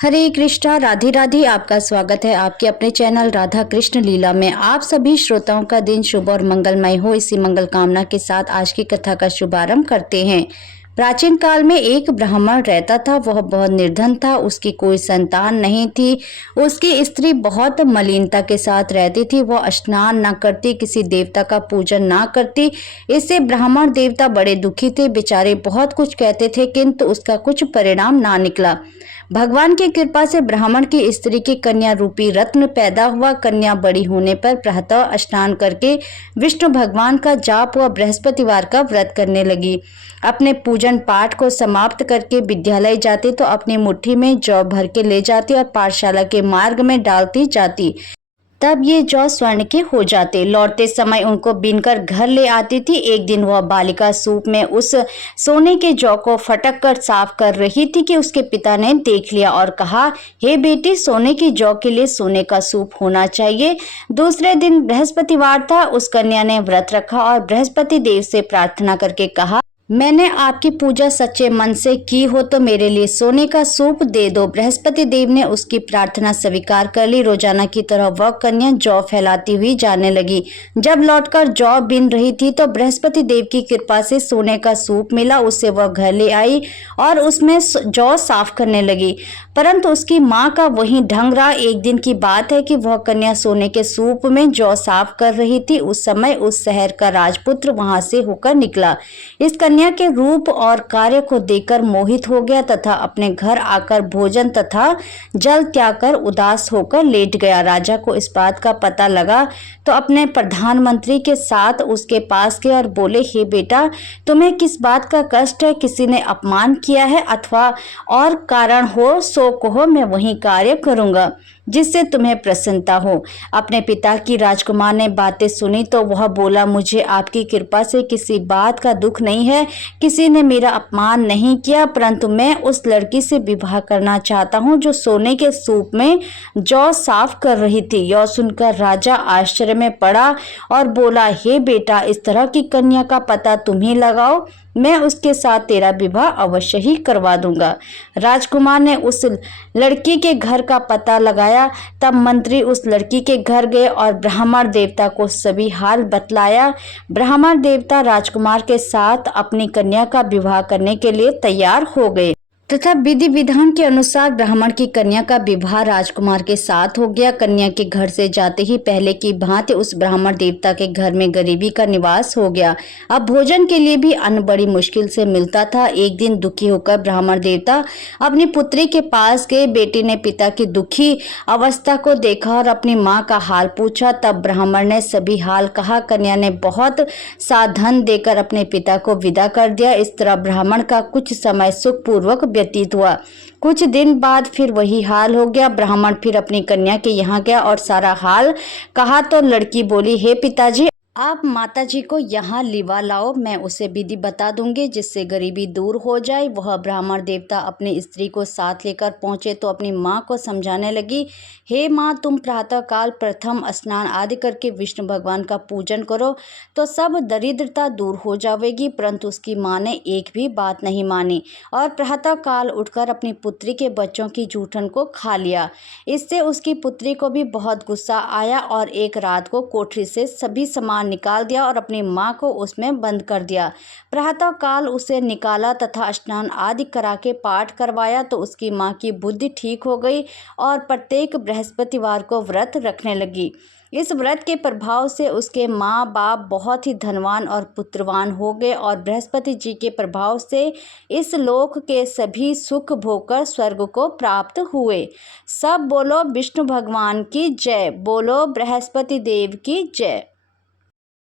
हरे कृष्णा, राधे राधे। आपका स्वागत है आपके अपने चैनल राधा कृष्ण लीला में। आप सभी श्रोताओं का दिन शुभ और मंगलमय हो, इसी मंगल कामना के साथ आज की कथा का शुभारंभ करते हैं। प्राचीन काल में एक ब्राह्मण रहता था। वह बहुत निर्धन था, उसकी कोई संतान नहीं थी। उसकी स्त्री बहुत मलिनता के साथ रहती थी। वह स्नान न करती, किसी देवता का पूजन ना करती। इससे ब्राह्मण देवता बड़े दुखी थे। बेचारे बहुत कुछ कहते थे, किंतु उसका कुछ परिणाम ना निकला। भगवान की कृपा से ब्राह्मण की स्त्री की कन्या रूपी रत्न पैदा हुआ। कन्या बड़ी होने पर प्रातः स्नान करके विष्णु भगवान का जाप व बृहस्पतिवार का व्रत करने लगी। अपने पूजन पाठ को समाप्त करके विद्यालय जाती तो अपनी मुट्ठी में जौ भर के ले जाती और पाठशाला के मार्ग में डालती जाती। तब ये जौ स्वर्ण के हो जाते। लौटते समय उनको बीनकर घर ले आती थी। एक दिन वह बालिका सूप में उस सोने के जौ को फटक कर साफ कर रही थी कि उसके पिता ने देख लिया और कहा, हे बेटी, सोने की जौ के लिए सोने का सूप होना चाहिए। दूसरे दिन बृहस्पतिवार था। उस कन्या ने व्रत रखा और बृहस्पति देव से प्रार्थना करके कहा, मैंने आपकी पूजा सच्चे मन से की हो तो मेरे लिए सोने का सूप दे दो। बृहस्पति देव ने उसकी प्रार्थना स्वीकार कर ली। रोजाना की तरह वह कन्या जौ फैलाती हुई जाने लगी। जब लौटकर जौ बीन रही थी तो बृहस्पति देव की कृपा से सोने का सूप मिला। उसे वह घर ले आई और उसमें जौ साफ करने लगी, परंतु उसकी माँ का वही ढंग रहा। एक दिन की बात है कि वह कन्या सोने के सूप में जौ साफ कर रही थी। उस समय उस शहर का राजपुत्र वहां से होकर निकला। इस कन्या के रूप और कार्य को देखकर मोहित हो गया तथा अपने घर आकर भोजन तथा जल त्याग कर उदास होकर लेट गया। राजा को इस बात का पता लगा तो अपने प्रधानमंत्री के साथ उसके पास गए और बोले, हे बेटा, तुम्हें किस बात का कष्ट है? किसी ने अपमान किया है अथवा और कारण हो सो कहो, मैं वही कार्य करूंगा जिससे तुम्हें प्रसन्नता हो। अपने पिता की राजकुमार ने बातें सुनी तो वह बोला, मुझे आपकी कृपा से किसी बात का दुख नहीं है। किसी ने मेरा अपमान नहीं किया, परंतु मैं उस लड़की से विवाह करना चाहता हूँ जो सोने के सूप में जौ साफ कर रही थी। यह सुनकर राजा आश्चर्य में पड़ा और बोला, हे बेटा, इस तरह की कन्या का पता तुम ही लगाओ, मैं उसके साथ तेरा विवाह अवश्य ही करवा दूंगा। राजकुमार ने उस लड़की के घर का पता लगाया। तब मंत्री उस लड़की के घर गए और ब्राह्मण देवता को सभी हाल बतलाया। ब्राह्मण देवता राजकुमार के साथ अपनी कन्या का विवाह करने के लिए तैयार हो गए तथा विधि विधान के अनुसार ब्राह्मण की कन्या का विवाह राजकुमार के साथ हो गया। कन्या के घर से जाते ही पहले की भांति उस ब्राह्मण देवता के घर में गरीबी का निवास हो गया। अब भोजन के लिए भी अन्न बड़ी मुश्किल से मिलता था। एक दिन दुखी होकर ब्राह्मण देवता अपनी पुत्री के पास गए। बेटी ने पिता की दुखी अवस्था को देखा और अपनी माँ का हाल पूछा। तब ब्राह्मण ने सभी हाल कहा। कन्या ने बहुत सा धन देकर अपने पिता को विदा कर दिया। इस तरह ब्राह्मण का कुछ समय सुखपूर्वक व्यतीत हुआ। कुछ दिन बाद फिर वही हाल हो गया। ब्राह्मण फिर अपनी कन्या के यहाँ गया और सारा हाल कहा तो लड़की बोली, हे पिताजी, आप माताजी को यहाँ लिवा लाओ, मैं उसे विधि बता दूंगी जिससे गरीबी दूर हो जाए। वह ब्राह्मण देवता अपनी स्त्री को साथ लेकर पहुंचे तो अपनी माँ को समझाने लगी, हे माँ, तुम प्रातः काल प्रथम स्नान आदि करके विष्णु भगवान का पूजन करो तो सब दरिद्रता दूर हो जाएगी। परंतु उसकी माँ ने एक भी बात नहीं मानी और प्रातः काल उठकर अपनी पुत्री के बच्चों की जूठन को खा लिया। इससे उसकी पुत्री को भी बहुत गुस्सा आया और एक रात को कोठरी से सभी सामान निकाल दिया और अपनी माँ को उसमें बंद कर दिया। प्रातः काल उसे निकाला तथा स्नान आदि करा के पाठ करवाया तो उसकी माँ की बुद्धि ठीक हो गई और प्रत्येक बृहस्पतिवार को व्रत रखने लगी। इस व्रत के प्रभाव से उसके माँ बाप बहुत ही धनवान और पुत्रवान हो गए और बृहस्पति जी के प्रभाव से इस लोक के सभी सुख भोगकर स्वर्ग को प्राप्त हुए। सब बोलो विष्णु भगवान की जय, बोलो बृहस्पति देव की जय।